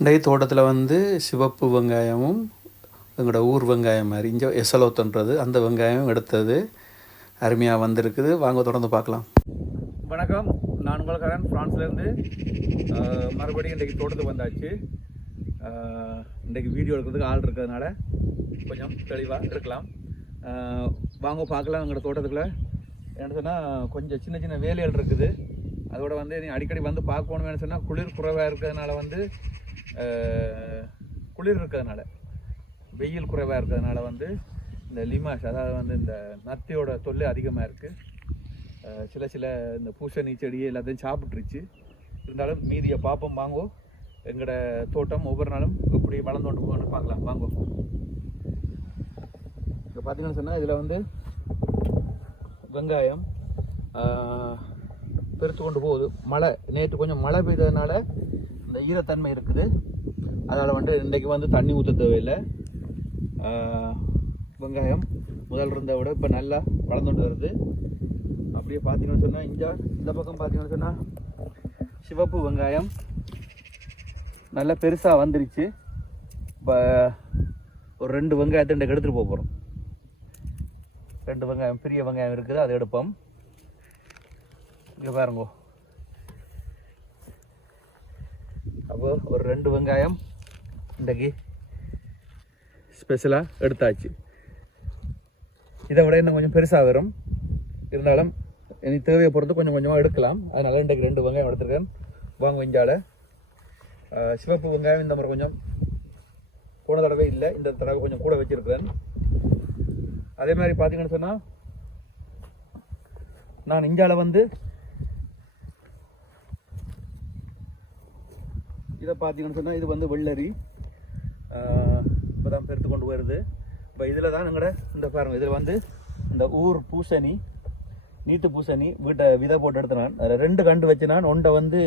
இன்றைக்கு தோட்டத்தில் வந்து சிவப்பு வெங்காயமும் எங்களோட ஊர் வெங்காயம் மாதிரி இங்கே எசலோத்தன்றது அந்த வெங்காயம் எடுத்தது. அருமையாக வந்திருக்குது. வாங்க தொடர்ந்து பார்க்கலாம். வணக்கம். நான் உங்களுக்காரன் ஃப்ரான்ஸ்லேருந்து மறுபடியும் இன்றைக்கு தோட்டத்துக்கு வந்தாச்சு. இன்றைக்கு வீடியோ எடுக்கிறதுக்கு ஆள் இருக்கிறதுனால கொஞ்சம் தெளிவாக இருக்கலாம். வாங்க பார்க்கலாம் எங்களோட தோட்டத்துக்குள்ளே. என்ன சொன்னால் கொஞ்சம் சின்ன சின்ன வேலைகள் இருக்குது. அதோட வந்து நீ அடிக்கடி வந்து பார்க்கணும்னு சொன்னால் குளிர் குறைவாக இருக்கிறதுனால வந்து குளிர் இருக்கிறதுனால வெயில் குறைவாக இருக்கிறதுனால வந்து இந்த லிமாஷ் அதாவது வந்து இந்த நத்தியோட தொல்லை அதிகமாக இருக்குது சில சில இந்த பூசணி செடி எல்லாத்தையும் சாப்பிட்ருச்சு இருந்தாலும் மீதியை பார்ப்போம் வாங்கோ. எங்களோட தோட்டம் ஒவ்வொரு நாளும் எப்படி வளர்ந்து கொண்டு போகணும்னு பார்க்கலாம். வாங்கோ. இப்போ பார்த்தீங்கன்னு சொன்னால் இதில் வந்து வெங்காயம் பெருத்து கொண்டு போகுது. மழை நேற்று கொஞ்சம் மழை பெய்ததுனால அந்த ஈரத்தன்மை இருக்குது. அதனால் வந்து இன்றைக்கு வந்து தண்ணி ஊற்ற தேவையில்லை. வெங்காயம் முதல் இருந்த விட இப்போ நல்லா வளர்ந்துட்டு வருது. அப்படியே பார்த்தீங்கன்னு சொன்னால் இஞ்சா இந்த பக்கம் பார்த்தீங்கன்னு சொன்னால் சிவப்பு வெங்காயம் நல்லா பெருசாக வந்துருச்சு. இப்போ ஒரு ரெண்டு வெங்காயத்தை இன்றைக்கு எடுத்துகிட்டு போக போகிறோம் ரெண்டு வெங்காயம் பெரிய வெங்காயம் இருக்குது அதை எடுப்போம். இங்கே பாருங்கோ. அப்போ ஒரு ரெண்டு வெங்காயம் இன்றைக்கு ஸ்பெஷலாக எடுத்தாச்சு. இதை விட இன்னும் கொஞ்சம் பெருசாக வரும். இருந்தாலும் இனி தேவையை பொறுத்து கொஞ்சம் கொஞ்சமாக எடுக்கலாம். அதனால் இன்றைக்கு ரெண்டு வெங்காயம் எடுத்துருக்கேன். வாங்க வெஞ்சால சிவப்பு வெங்காயம் இந்த முறை கொஞ்சம் போன தடவை இல்லை. இந்த தடவை கொஞ்சம் கூட வச்சிருக்கிறேன். அதே மாதிரி பார்த்தீங்கன்னு சொன்னால் நான் இஞ்சால வந்து இதை பார்த்தீங்கன்னு சொன்னால் இது வந்து வெள்ளரி. இப்போ தான் பெருத்து கொண்டு வருது இப்போ இதில் தான் எங்கட இந்த பாருங்கள் இதில் வந்து இந்த ஊர் பூசணி நீத்து பூசணி வீட்டை விதை போட்டு எடுத்த நான் அதில் ரெண்டு கண்டு வச்சு நான் ஒன்றை வந்து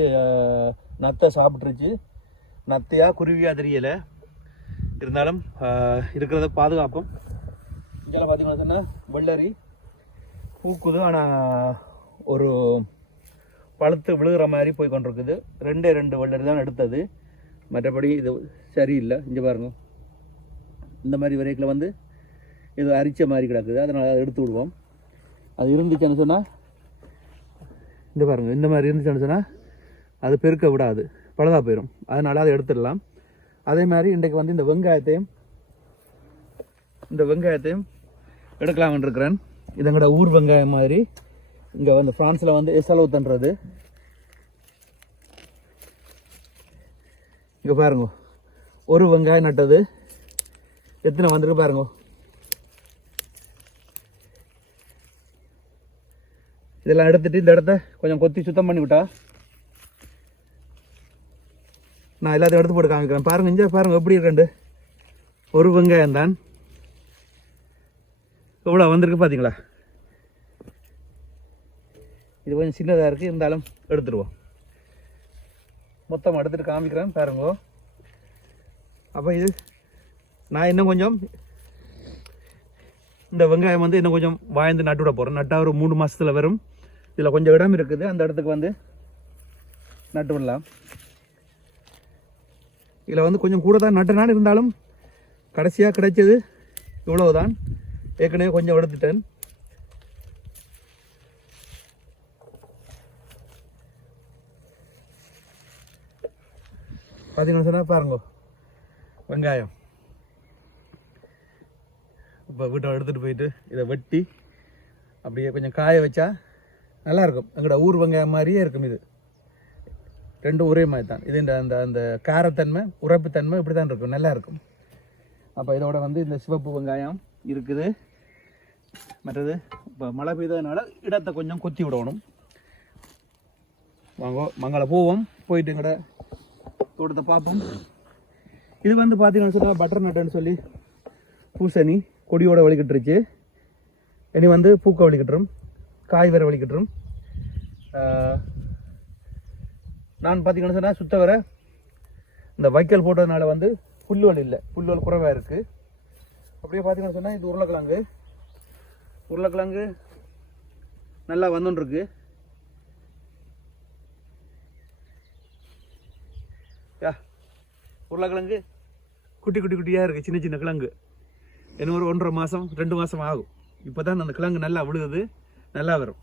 நத்தை சாப்பிட்ருச்சு நத்தையாக குருவியாக தெரியலை. இருந்தாலும் இருக்கிறத பாதுகாப்போம் இங்கே பார்த்தீங்கன்னா சொன்னால் வெள்ளரி பூக்குது. ஆனால் ஒரு பழுத்து விழுகிற மாதிரி போய் கொண்டிருக்குது. ரெண்டே ரெண்டு வெள்ளரி தான் எடுத்தது. மற்றபடி இது சரியில்லை. இங்கே பாருங்க. இந்த மாதிரி வரைக்கில் வந்து இது அரிச்ச மாதிரி கிடக்குது. அதனால் அதை எடுத்து விடுவோம். அது இருந்துச்சுன்னு சொன்னால் இந்த பாருங்க இந்த மாதிரி இருந்துச்சுன்னு சொன்னால் அது பெருக்க விடாது. பழுதா போயிடும் அதனால் அதை எடுத்துடலாம். அதே மாதிரி இன்றைக்கு வந்து இந்த வெங்காயத்தையும் இந்த வெங்காயத்தையும் எடுக்கலாம்னு இருக்கிறேன். இது எங்களோட ஊர் வெங்காயம் மாதிரி. இங்கே வந்து ஃப்ரான்ஸில் வந்து எசலவுத்தன்றது இங்கே பாருங்க. ஒரு வெங்காயம் நட்டது. எத்தனை வந்திருக்கு பாருங்க. இதெல்லாம் எடுத்துட்டு இந்த இடத்த கொஞ்சம் கொத்தி சுத்தம் பண்ணி விட்டா. நான் எல்லாத்தையும் எடுத்து போட்டு காமிக்கிறேன். பாருங்க இங்கே பாருங்க எப்படி இருக்கண்டு. ஒரு வெங்காயம் தான் எவ்வளோ வந்திருக்கு பார்த்தீங்களா இது கொஞ்சம் சின்னதாக இருக்குது இருந்தாலும் எடுத்துடுவோம். மொத்தம் எடுத்துட்டு காமிக்கிறேன் பாருங்க. அப்போ இது நான் இன்னும் கொஞ்சம் இந்த வெங்காயம் வந்து இன்னும் கொஞ்சம் வாய்ந்து நட்டு விட போகிறேன் நட்டா ஒரு மூணு மாதத்தில் வரும். இதில் கொஞ்சம் இடம் இருக்குது. அந்த இடத்துக்கு வந்து நட்டு விடலாம். இதில் வந்து கொஞ்சம் கூட தான் நட்டுனான்னு இருந்தாலும் கடைசியாக கிடைச்சது இவ்வளவுதான். ஏற்கனவே கொஞ்சம் எடுத்துட்டேன். பார்த்தீங்கன்னு சொன்னால் பாருங்க. வெங்காயம். இப்போ வீட்டை எடுத்துகிட்டு போயிட்டு இதை வெட்டி அப்படியே கொஞ்சம் காய வச்சா நல்லாயிருக்கும். எங்களோட ஊர் வெங்காயம் மாதிரியே இருக்கும் இது. ரெண்டும் ஒரே மாதிரி தான். இது இந்த அந்த அந்த காரத்தன்மை உரப்புத்தன்மை இப்படி தான் இருக்கும். நல்லா இருக்கும் அப்போ இதோட வந்து இந்த சிவப்பு வெங்காயம் இருக்குது. மற்றது இப்போ மழை பெய்ததுனால இடத்தை கொஞ்சம் கொத்தி விடணும். வாங்க மங்கள போவோம் போயிட்டு எங்கட தோட்டத்தை பார்ப்போம். இது வந்து பார்த்தீங்கன்னு சொன்னால் பட்டர் நட்டுன்னு சொல்லி பூசணி கொடியோட வலிக்கிட்டுருச்சு. இனி வந்து பூக்க வலிக்கிட்டுரும். காய் வர வலிக்கிட்டுரும். நான் பார்த்தீங்கன்னு சொன்னால் சுத்த வர இந்த வைக்கல் போட்டதுனால வந்து புல்லுவல் இல்லை. புல்லுவல் குறைவாக இருக்குது அப்படியே பார்த்தீங்கன்னு சொன்னால் இது உருளைக்கிழங்கு. உருளைக்கிழங்கு நல்லா வந்துட்டுருக்கு யா உருளைக்கிழங்கு? குட்டி குட்டி குட்டியாக இருக்குது சின்ன சின்ன கிழங்கு. இன்னும் ஒரு ஒன்றரை மாதம் ரெண்டு மாதம் ஆகும். இப்போ தான் அந்த கிழங்கு நல்லா விழுகுது நல்லா வரும்.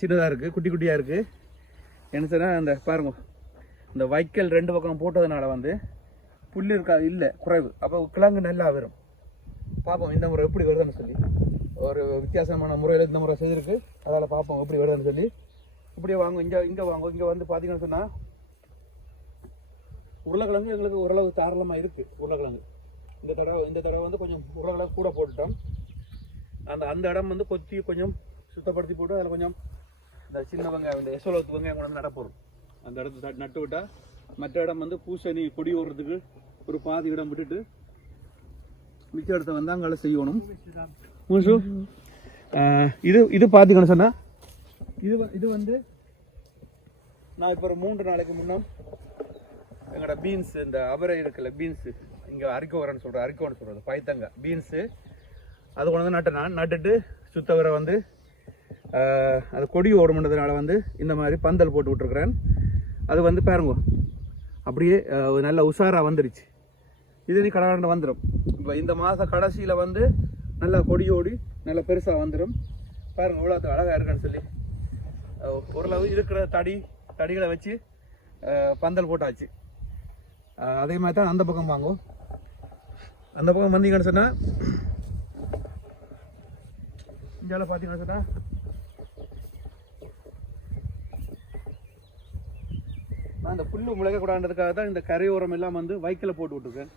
சின்னதாக இருக்குது குட்டி குட்டியாக இருக்குது என்ன சொன்னால் அந்த பாருங்க இந்த வைக்கல் ரெண்டு பக்கம் போட்டதுனால வந்து புல் இருக்கா இல்லை குறைவு. அப்போ கிழங்கு நல்லா வரும். பார்ப்போம் இந்த முறை எப்படி வருதுன்னு சொல்லி. ஒரு வித்தியாசமான முறையில் இந்த முறை செய்திருக்கு. அதால் பார்ப்போம் எப்படி வருதுன்னு சொல்லி. இப்படியே வாங்க இங்கே இங்கே வாங்க இங்கே வந்து பார்த்தீங்கன்னு சொன்னால் உருளைக்கிழங்கு எங்களுக்கு ஓரளவு தாராளமாக இருக்குது உருளைக்கிழங்கு. இந்த தடவை இந்த தடவை வந்து கொஞ்சம் உருளைக்கிழங்கு கூட போட்டுட்டோம். அந்த அந்த இடம் வந்து கொத்தி கொஞ்சம் சுத்தப்படுத்தி போட்டு அதில் கொஞ்சம் இந்த சின்ன வெங்காயம் இந்த எசோலத்து வெங்காயம் கொண்டு வந்து நடப்போம். அந்த இடத்த தட்டு- நட்டு விட்டா மற்ற இடம் வந்து பூசணி கொடி ஓடுறதுக்கு ஒரு பாதி இடம் விட்டுட்டு மிச்ச இடத்த வந்து அங்கே செய்யணும். இது இது பார்த்தீங்கன்னு சொன்னால் இது இது வந்து நான் இப்போ ஒரு மூன்று நாளைக்கு முன்ன எங்களோட பீன்ஸ் இந்த அவரை இருக்குல்ல பீன்ஸு இங்கே அரிக்கோரன்னு சொல்கிறேன் அரிக்கோன்னு சொல்கிறது பைத்தங்க. பீன்ஸு அது கொண்டு வந்து நட்டு நான் நட்டுட்டு சுத்தவரை வந்து அது கொடி ஓடுமுன்றதுனால வந்து இந்த மாதிரி பந்தல் போட்டு விட்ருக்குறேன் அது வந்து பாருங்க அப்படியே ஒரு நல்ல உஷாராக வந்துருச்சு. இது நீ கடகாண்ட வந்துடும் இப்போ இந்த மாத கடைசியில் வந்து நல்லா கொடியோடி நல்லா பெருசாக வந்துடும் பாருங்கள் எவ்வளோ அழகாக இருக்குன்னு சொல்லி. ஓரளவு இருக்கிற தடி தடிகளை வச்சு பந்தல் போட்டாச்சு. அதே மாதிரி தான் அந்த பக்கம் வாங்கும் அந்த பக்கம் வந்தீங்கன்னு சொன்னால் இந்தியாவில் பார்த்தீங்கன்னு சொன்னால் நான் இந்த புல்லு முளைக்கக்கூடாதுன்றதுக்காக தான் இந்த கரையோரம் எல்லாம் வந்து வைக்கில் போட்டு விட்டுருக்கேன்.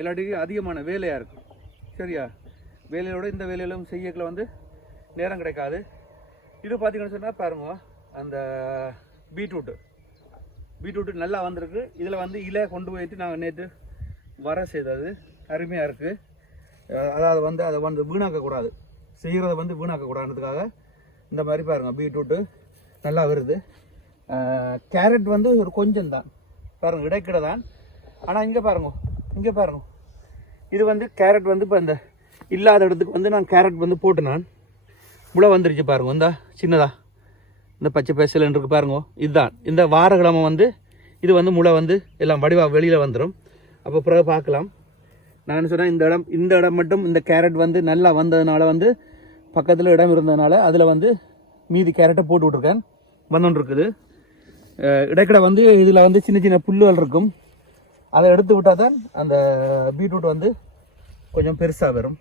எல்லாத்துக்கும் அதிகமான வேலையாக இருக்கும். சரியா? வேலையோட இந்த வேலையிலும் செய்யக்கில் வந்து நேரம் கிடைக்காது. இது பார்த்தீங்கன்னு சொன்னால் பாருங்க அந்த பீட்ரூட்டு. பீட்ரூட்டு நல்லா வந்திருக்கு. இதில் வந்து இலை கொண்டு போயிட்டு நாங்கள் நேற்று வர செய்தது. அருமையாக இருக்குது அதாவது வந்து அதை வந்து வீணாக்கக்கூடாது. செய்கிறத வந்து வீணாக்கக்கூடாதுன்றதுக்காக இந்த மாதிரி பாருங்கள் பீட்ரூட்டு நல்லா வருது. கேரட் வந்து ஒரு கொஞ்சம் தான். பாருங்கள் இடைக்கிட தான். ஆனால் இங்கே பாருங்க இங்கே பாருங்க. இது வந்து கேரட் வந்து இப்போ இந்த இல்லாத இடத்துக்கு வந்து நான் கேரட் வந்து போட்டு நான். முளை வந்துருச்சு பாருங்க இந்த சின்னதாக இந்த பச்சை பேசலன்னு இருக்கு பாருங்க. இதுதான். இந்த வாரக்கிழமை வந்து இது வந்து முளை வந்து எல்லாம் வடிவாக வெளியில் வந்துடும் அப்போ பிறகு பார்க்கலாம். நான் சொன்னேன்? இந்த இடம் இந்த இடம் மட்டும் இந்த கேரட் வந்து நல்லா வந்ததுனால வந்து பக்கத்தில் இடம் இருந்ததுனால அதில் வந்து மீதி கேரட்டை போட்டு விட்ருக்கேன் வந்துட்டுருக்குது இருக்குது இடைக்கிட வந்து இதில் வந்து சின்ன சின்ன புல்லுகள் இருக்கும். அதை எடுத்து விட்டால் தான் அந்த பீட்ரூட் வந்து கொஞ்சம் பெருசாக வரும்.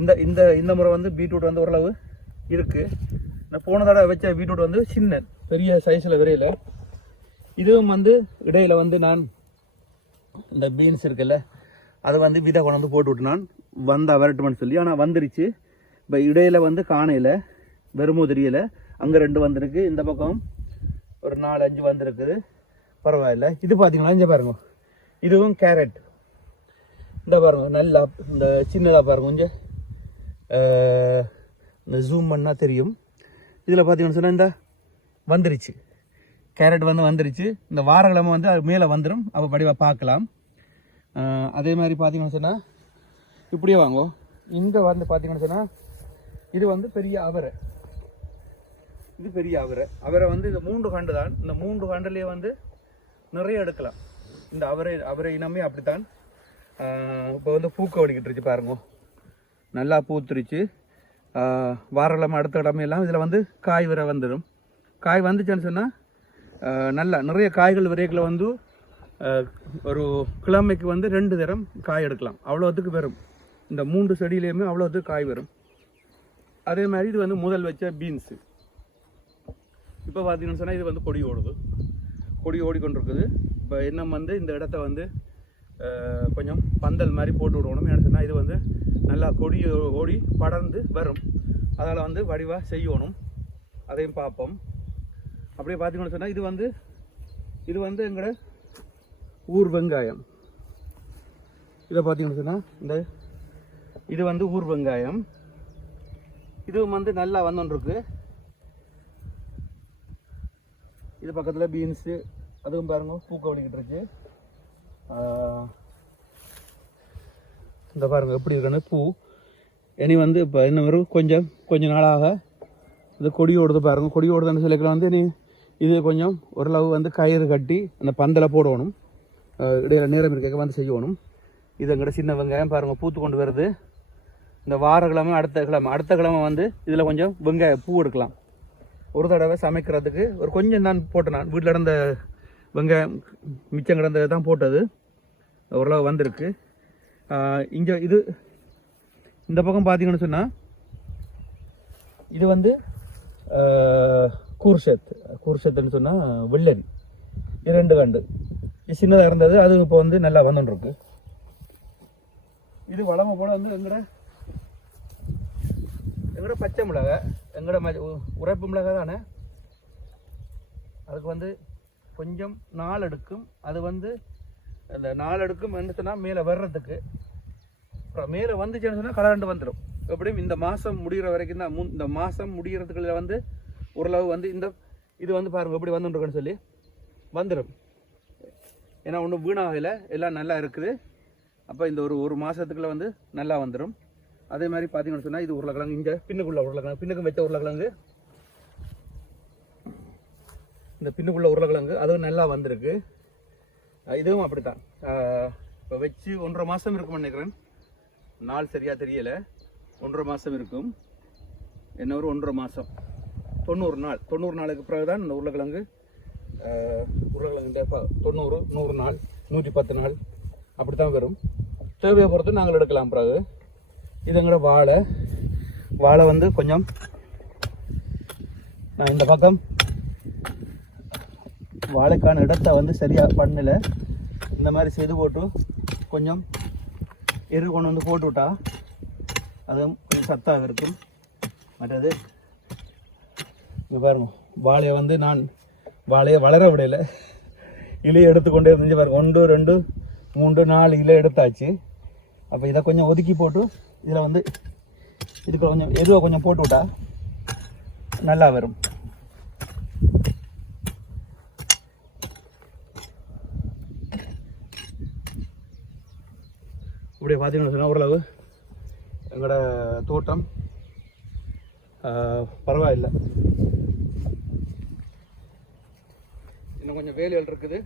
இந்த இந்த இந்த முறை வந்து பீட்ரூட் வந்து ஓரளவு இருக்குது நான் போன தடவை வச்ச பீட்ரூட் வந்து சின்ன பெரிய சைஸில் விரையில். இதுவும் வந்து இடையில வந்து நான் இந்த பீன்ஸ் இருக்குல்ல அதை வந்து விதை கொண்டு போட்டு விட்டு நான் வந்தா வரட்டுமான்னு சொல்லி. ஆனால் வந்துருச்சு. இப்போ இடையில வந்து காணையில் வெறுமோ தெரியல. அங்கே ரெண்டு வந்திருக்கு. இந்த பக்கம் ஒரு நாலு அஞ்சு வந்திருக்குது. பரவாயில்ல. இது பார்த்தீங்கன்னா இங்கே பாருங்க. இதுவும் கேரட் இந்த பாருங்க. நல்லா இந்த சின்னதாக பாருங்க. கொஞ்சம் இந்த ஜூம் பண்ணால் தெரியும். இதில் பார்த்தீங்கன்னு சொன்னால் இந்த வந்துருச்சு. கேரட் வந்து வந்துருச்சு. இந்த வாரக்கிழமை வந்து அது மேலே வந்துடும் அப்போ படிவாக பார்க்கலாம் அதே மாதிரி பார்த்தீங்கன்னு சொன்னால் இப்படியே வாங்குவோம் இங்கே வந்து பார்த்தீங்கன்னு சொன்னால் இது வந்து பெரிய அவரை. இது பெரிய அவரை. அவரை வந்து இந்த மூன்று கண்டு தான் இந்த மூன்று கண்டுலேயே வந்து நிறைய எடுக்கலாம். இந்த அவரை அவரை இனமே அப்படித்தான். இப்போ வந்து பூக்க வடிக்கிட்டுருச்சு பாருங்க. நல்லா பூத்துருச்சு. வாரக்கிழமை அடுத்த கிழமை எல்லாம் இதில் வந்து காய் வர வந்துடும் காய் வந்துச்சுன்னு சொன்னால் நல்லா நிறைய காய்கள் விரைகளை வந்து ஒரு கிழமைக்கு வந்து ரெண்டு தரம் காய் எடுக்கலாம். அவ்வளோத்துக்கு வரும் இந்த மூன்று செடியிலையுமே அவ்வளோத்துக்கு காய் வரும். அதே மாதிரி இது வந்து முதல் வச்ச பீன்ஸு. இப்போ பார்த்தீங்கன்னு சொன்னால் இது வந்து கொடி ஓடுது. கொடி ஓடிக்கொண்டிருக்குது. இப்போ என்ன வந்து இந்த இடத்த வந்து கொஞ்சம் பந்தல் மாதிரி போட்டு விடணும். ஏன்னு சொன்னால் இது வந்து நல்லா கொடி ஓடி படர்ந்து வரும். அதால் வந்து வடிவாக செய்யணும். அதையும் பார்ப்போம் அப்படியே பார்த்தீங்கன்னு சொன்னால் இது வந்து இது வந்து எங்களோட ஊர் வெங்காயம். இதை பார்த்தீங்கன்னு சொன்னால் இந்த இது வந்து ஊர் வெங்காயம். இதுவும் வந்து நல்லா வந்துருக்கு இது பக்கத்தில் பீன்ஸு அதுவும் பாருங்கள் பூக்க வடிக்கிட்டு இருக்கு. இந்த பாருங்கள் எப்படி இருக்குன்னு. பூ. இனி வந்து இப்போ என்ன வரும்? கொஞ்சம் கொஞ்ச நாளாக இந்த கொடி ஓடுது பாருங்கள் கொடி ஓடுதுன்னு சொல்லிக்கலாம் வந்து நீ இது கொஞ்சம் ஓரளவு வந்து கயிறு கட்டி அந்த பந்தலை போடணும். இடையில நேரம் இருக்க வந்து செய்யணும். இது எங்கிட்ட சின்ன வெங்காயம் பாருங்கள் பூத்து கொண்டு வருது. இந்த வார கிழமை அடுத்த கிழமை அடுத்த கிழமை வந்து இதில் கொஞ்சம் வெங்காய பூ எடுக்கலாம். ஒரு தடவை சமைக்கிறதுக்கு ஒரு கொஞ்சம் தான் போட்டேன் நான். வீட்டில் இருந்த வெங்காயம் மிச்சம் கிடந்தது தான் போட்டது. ஓரளவு வந்திருக்கு. இங்கே இது இந்த பக்கம் பார்த்தீங்கன்னு சொன்னால் இது வந்து கூர்ஷத். கூர்ஷத்துன்னு சொன்னால் வெள்ளரி இரண்டு கண்டு. இது சின்னதாக இருந்தது அது இப்போ வந்து நல்லா வந்துட்டுருக்கு இது வளமை போல வந்து எங்கட எங்கட பச்சை மிளகாய் எங்கட ம உரைப்பு மிளகாய் தானே? அதுக்கு வந்து கொஞ்சம் நாள் எடுக்கும் அது வந்து அந்த நாள் எடுக்கும் என்ன சொன்னால் மேலே வர்றதுக்கு. அப்புறம் மேலே வந்துச்சுன்னு சொன்னால் கலரண்டு வந்துடும் எப்படியும் இந்த மாதம் முடிகிற வரைக்கும் தான் முன் இந்த மாதம் முடிகிறதுக்குள்ள வந்து ஓரளவு வந்து இந்த இது வந்து பாருங்கள் எப்படி வந்துட்டுருக்குன்னு சொல்லி வந்துடும் ஏன்னா ஒன்றும் வீணாகல. எல்லாம் நல்லா இருக்குது. அப்போ இந்த ஒரு ஒரு மாதத்துக்குள்ளே வந்து நல்லா வந்துடும் அதே மாதிரி பார்த்தீங்கன்னு சொன்னால் இது உருளைக்கிழங்கு. இங்கே பின்னுக்குள்ள உருளைக்கிழங்கு. பின்னுக்கு வச்ச உருளைக்கிழங்கு. இந்த பின்னுக்குள்ள உருளைக்கிழங்கு அதுவும் நல்லா வந்திருக்கு. இதுவும் அப்படித்தான். இப்போ வச்சு ஒன்றரை மாதம் இருக்கும்னு நினைக்கிறேன். நாள் சரியாக தெரியலை. ஒன்றரை மாதம் இருக்கும். என்ன ஒரு ஒன்றரை மாதம் தொண்ணூறு நாள். தொண்ணூறு நாளுக்கு பிறகு தான் இந்த உருளைக்கிழங்கு உருளைக்கிழங்கு தொண்ணூறு நூறு நாள் நூற்றி பத்து நாள் அப்படி தான் வரும். தேவையை பொறுத்து நாங்கள் எடுக்கலாம் பிறகு. இது எங்களோட வாழை. வாழை வந்து கொஞ்சம் நான் இந்த பக்கம் வாழைக்கான இடத்த வந்து சரியாக பண்ணல. இந்த மாதிரி செய்து போட்டு கொஞ்சம் எரு கொண்டு வந்து போட்டு விட்டா அதுவும் கொஞ்சம் சத்தாக இருக்கும். மற்றது இங்கே பாருங்க வாழையை வந்து நான் வாழையை வளர விடல. இலையை எடுத்துக்கொண்டே இருந்துச்சு பாருங்க. ஒன்று ரெண்டு மூன்று நாலு இலை எடுத்தாச்சு. அப்போ இதை கொஞ்சம் ஒதுக்கி போட்டு இதில் வந்து இதுக்கு கொஞ்சம் எருவை கொஞ்சம் போட்டு விட்டா நல்லா வரும். இப்படி பார்த்தீங்கன்னு சொன்னால் ஓரளவு எங்களோட தோட்டம் பரவாயில்லை. இன்னும் கொஞ்சம் வேலைகள் இருக்குது.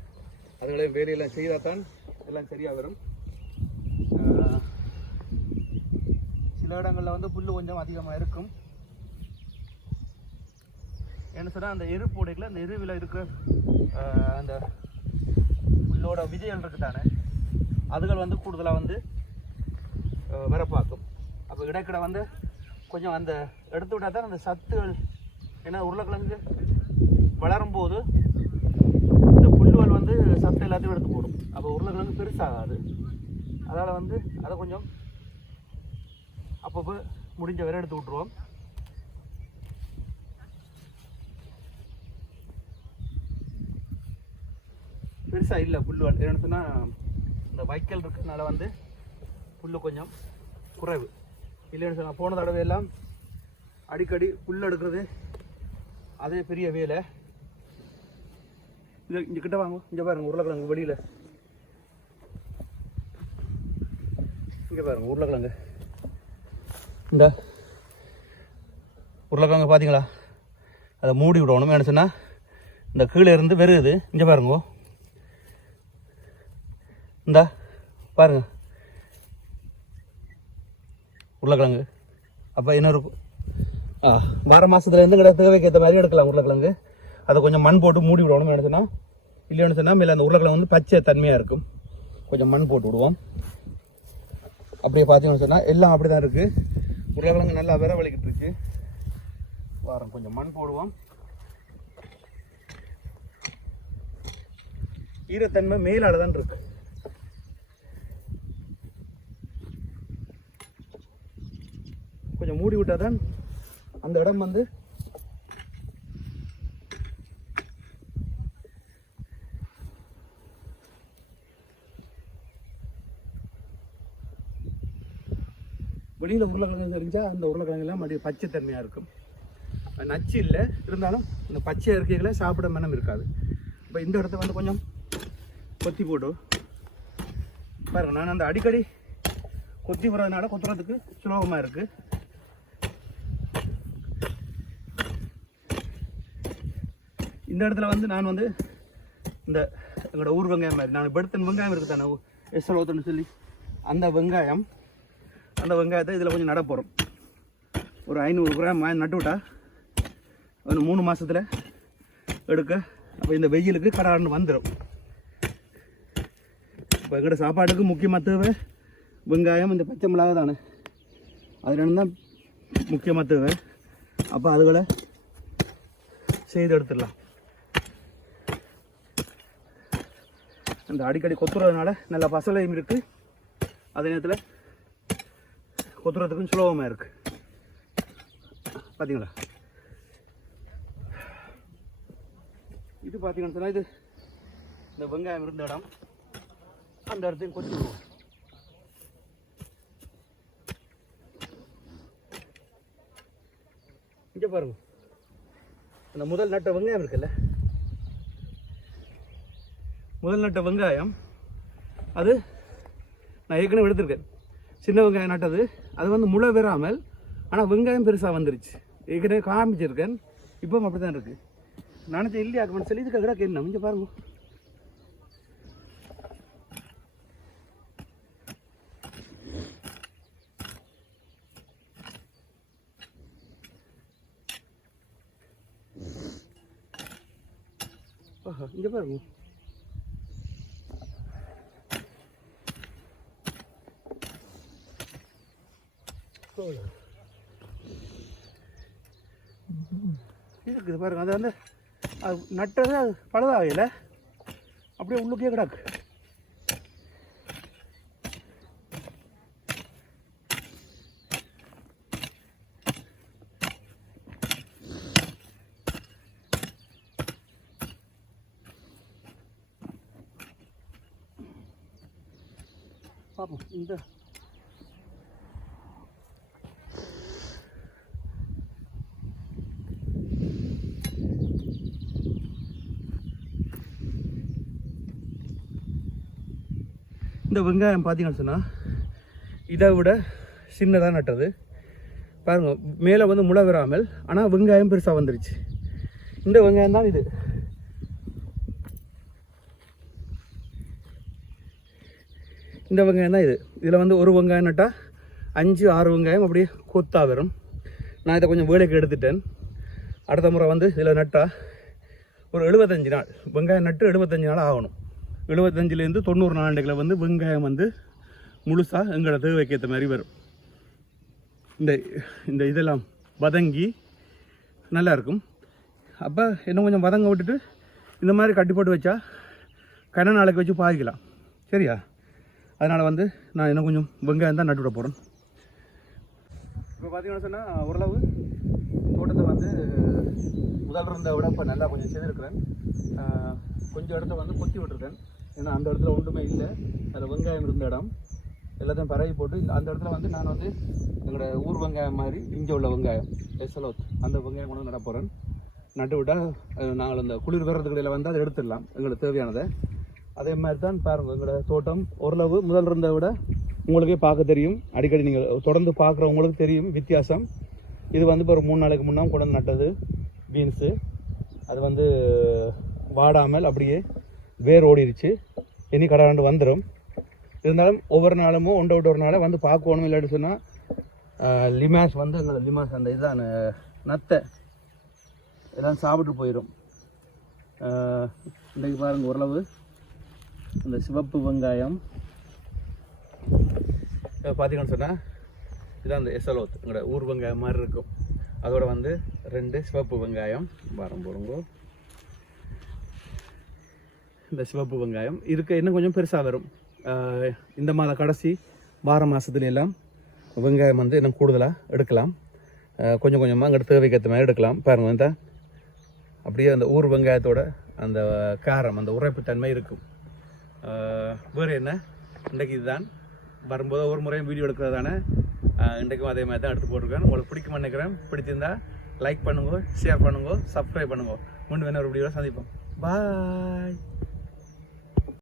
அதுகளையும் வேலையெல்லாம் செய்தால் தான் எல்லாம் சரியாக வரும். சில இடங்களில் வந்து புல் கொஞ்சம் அதிகமாக இருக்கும். என்ன சொன்னால் அந்த எரு போடையில் அந்த எருவில் இருக்கிற அந்த புல்லோட விதைகள் இருக்குது தானே அதுகள் வந்து கூடுதலாக வந்து வரப்பாக்கும் அப்போ இடைக்கிட வந்து கொஞ்சம் அந்த எடுத்து விட்டால் தான் அந்த சத்துகள் ஏன்னா உருளைக்கிழங்கு வளரும் போது இந்த புல்லுகள் வந்து சத்து எல்லாத்தையும் எடுத்து போடும். அப்போ உருளைக்கிழங்கு பெருசாகாது. அதனால் வந்து அதை கொஞ்சம் அப்பப்போ முடிஞ்ச வரை எடுத்து விட்ருவோம் பெருசாக இல்லை புல்லுவல் என்னன்னு சொன்னால் இந்த வைக்கல் இருக்கிறதுனால வந்து புல் கொஞ்சம் குறைவு. இல்லைன்னு சொன்னால் போன தடவை எல்லாம் அடிக்கடி புல் எடுக்கிறது அதே பெரிய வேலை. இங்கே இங்கே கிட்ட வாங்க இங்கே பாருங்க உருளைக்கிழங்கு வெளியில். இங்கே பாருங்க உருளைக்கிழங்கு. இந்த உருளைக்கிழங்கு பார்த்தீங்களா அதை மூடி விடணும். என்ன சொன்னால் இந்த கீழே இருந்து வெறுகுது. இங்கே பாருங்க. இந்தா பாருங்கள் உருளைக்கிழங்கு. அப்போ இன்னொரு ஆ வார மாதத்துலேருந்து கிட்ட தேவைக்கு ஏற்ற மாதிரி எடுக்கலாம் உருளைக்கிழங்கு. அதை கொஞ்சம் மண் போட்டு மூடி விடணும் நினச்சுன்னா சொன்னால் இல்லைன்னு சொன்னால் மேலே அந்த உருளைக்கிழங்கு வந்து பச்சை தன்மையாக இருக்கும். கொஞ்சம் மண் போட்டு விடுவோம். அப்படியே பார்த்தீங்கன்னு சொன்னால் எல்லாம் அப்படி தான் இருக்குது உருளைக்கிழங்கு நல்லா விர வலிக்கிட்டு இருக்கு. வாரம் கொஞ்சம் மண் போடுவோம். ஈரத்தன்மை மேலால தான் இருக்குது கொஞ்சம் மூடி விட்டால் தான் அந்த இடம் வந்து வெளியில் உருளைக்கிழங்கு தெரிஞ்சா அந்த உருளைக்கிழங்குலாம் மறுபடியும் பச்சை தன்மையாக இருக்கும். நச்சு இல்லை. இருந்தாலும் இந்த பச்சை இருக்கைகளை சாப்பிட மனம் இருக்காது. இப்போ இந்த இடத்த வந்து கொஞ்சம் கொத்தி போட்டு பாருங்க நான் அந்த அடிக்கடி கொத்தி போடுறதுனால கொத்துறதுக்கு சுலபமாக இருக்குது இந்த இடத்துல வந்து நான் வந்து இந்த எங்களோட ஊர் வெங்காயம் மாதிரி நான் படுத்தன் வெங்காயம் இருக்குது தானே எஸ்எல் சொல்லி. அந்த வெங்காயம் அந்த வெங்காயத்தை இதில் கொஞ்சம் நட போகிறோம் ஒரு ஐநூறு கிராம் வாங்கி நட்டு விட்டா ஒரு மூணு மாதத்தில் எடுக்க அப்போ இந்த வெயிலுக்கு கடான்னு வந்துடும் இப்போ எங்கள்கிட்ட சாப்பாட்டுக்கு முக்கியமாக தேவை வெங்காயம் இந்த பச்சை மிளகா தானே. அது ரெண்டு தான் முக்கியமாக தேவை. அப்போ அதுகளை செய்து எடுத்துடலாம். அந்த அடிக்கடி கொத்துறதுனால நல்ல பசலையும் இருக்குது அதே நேரத்தில் கொத்துறதுக்கும் சுலபமாக இருக்குது பார்த்தீங்களா இது பார்த்தீங்கன்னு சொன்னால் இது இந்த வெங்காயம் இருந்த இடம். அந்த இடத்தையும் கொத்திடுவோம். இங்கே பாருங்க. அந்த முதல் நட்ட வெங்காயம் இருக்குல்ல? முதல் நட்ட வெங்காயம். அது நான் ஏற்கனவே எடுத்திருக்கேன். சின்ன வெங்காயம் நட்டது. அது வந்து முளை பெறாமல் ஆனால் வெங்காயம் பெருசாக வந்துருச்சு. ஏற்கனவே காமிச்சிருக்கேன். இப்போ அப்படி தான் இருக்குது நினச்ச இல்லையா சொல்லி இதுக்கு கிடக்கு என்ன? இங்கே பாருங்க. ஆஹா இங்கே பாருங்க. இருக்குது பாருங்க அது வந்து அது நட்டது அது பழுதாகல. அப்படியே உள்ளுக்கே கிடக்கு. பார்ப்போம் இந்த இந்த வெங்காயம் பார்த்தீங்கன்னு சொன்னால் இதை விட சின்னதாக நட்டது. பாருங்கள் மேலே வந்து முளை வராமல் ஆனால் வெங்காயம் பெருசாக வந்துருச்சு. இந்த வெங்காயம் தான் இது. இந்த வெங்காயம் தான் இது. இதில் வந்து ஒரு வெங்காயம் நட்டால் அஞ்சு ஆறு வெங்காயம் அப்படியே கொத்தாக வரும். நான் இதை கொஞ்சம் வேலைக்கு எடுத்துட்டேன். அடுத்த முறை வந்து இதில் நட்டால் ஒரு எழுபத்தஞ்சு நாள். வெங்காயம் நட்டு எழுபத்தஞ்சு நாள் ஆகணும். எழுபத்தஞ்சிலேருந்து தொண்ணூறு நாளைகளை வந்து வெங்காயம் வந்து முழுசாக எங்களோட தேவைக்கு ஏற்ற மாதிரி வரும். இந்த இந்த இதெல்லாம் வதங்கி நல்லா இருக்கும். அப்போ இன்னும் கொஞ்சம் வதங்க விட்டுட்டு இந்த மாதிரி கட்டி போட்டு வச்சா கன நாளைக்கு வச்சு பாதிக்கலாம் சரியா? அதனால் வந்து நான் இன்னும் கொஞ்சம் வெங்காயம் தான் நட்டு விட போகிறேன் இப்போ பார்த்தீங்கன்னா சொன்னால் ஓரளவு தோட்டத்தை வந்து முதல் இருந்த விட இப்போ நல்லா கொஞ்சம் செய்திருக்கிறேன் கொஞ்சம் இடத்த வந்து கொத்தி விட்டுருக்கேன். ஏன்னா அந்த இடத்துல ஒன்றுமே இல்லை. அதில் வெங்காயம் இருந்த இடம். எல்லாத்தையும் பரவி போட்டு அந்த இடத்துல வந்து நான் வந்து எங்களோட ஊர் வெங்காயம் மாதிரி இங்கே உள்ள வெங்காயம் எசலோத் அந்த வெங்காயம் கொண்டு நட போகிறேன் நட்டு விட்டால் நாங்கள் அந்த குளிர் வர்றதுக்கு வந்து அதை எடுத்துடலாம். எங்களுக்கு தேவையானதை. அதே மாதிரி தான் பாருங்கள் எங்களோட தோட்டம். ஓரளவு முதல் இருந்ததை விட உங்களுக்கே பார்க்க தெரியும். அடிக்கடி நீங்கள் தொடர்ந்து பார்க்குறவங்களுக்கு தெரியும் வித்தியாசம். இது வந்து இப்போ ஒரு மூணு நாளைக்கு முன்னாடி கொண்டு நட்டது பீன்ஸு. அது வந்து வாடாமல் அப்படியே வேர் ஓடிருச்சு. இனி கடாண்டு வந்துடும் இருந்தாலும் ஒவ்வொரு நாளும் ஒன்றை விட்டு ஒரு நாளே வந்து பார்க்கணும் இல்லாட்டி சொன்னால் லிமாஸ் வந்து எங்களை லிமாஸ் அந்த இதுதான் நத்தை எல்லாம் சாப்பிட்டு போயிடும் இன்றைக்கு பாருங்க ஓரளவு. இந்த சிவப்பு வெங்காயம். இதை பார்த்தீங்கன்னு சொன்னால் இதான் அந்த எசலோத் எங்களோட ஊர் வெங்காயம் மாதிரி இருக்கும். அதோட வந்து ரெண்டு சிவப்பு வெங்காயம். வரம் இந்த சிவப்பு வெங்காயம். இருக்க இன்னும் கொஞ்சம் பெருசாக வரும். இந்த மாத கடைசி வார மாதத்துல எல்லாம் வெங்காயம் வந்து இன்னும் கூடுதலாக எடுக்கலாம். கொஞ்சம் கொஞ்சமாக அங்கே தேவைக்கு ஏற்ற மாதிரி எடுக்கலாம். பாருங்கள் இந்த. அப்படியே அந்த ஊர் வெங்காயத்தோட அந்த காரம் அந்த உரைப்புத்தன்மை இருக்கும். வேறு என்ன? இன்றைக்கு இதுதான். வரும்போது ஒரு முறையும் வீடியோ எடுக்கிறதான. இன்றைக்கும் அதே மாதிரி தான் எடுத்து போட்டிருக்கேன். உங்களுக்கு பிடிக்கும் நினைக்கிறேன். பிடிச்சிருந்தா லைக் பண்ணுங்க ஷேர் பண்ணுங்க சப்ஸ்கிரைப் பண்ணுங்க. முன் வேணும் ஒரு வீடியோவில் சந்திப்போம். பாய்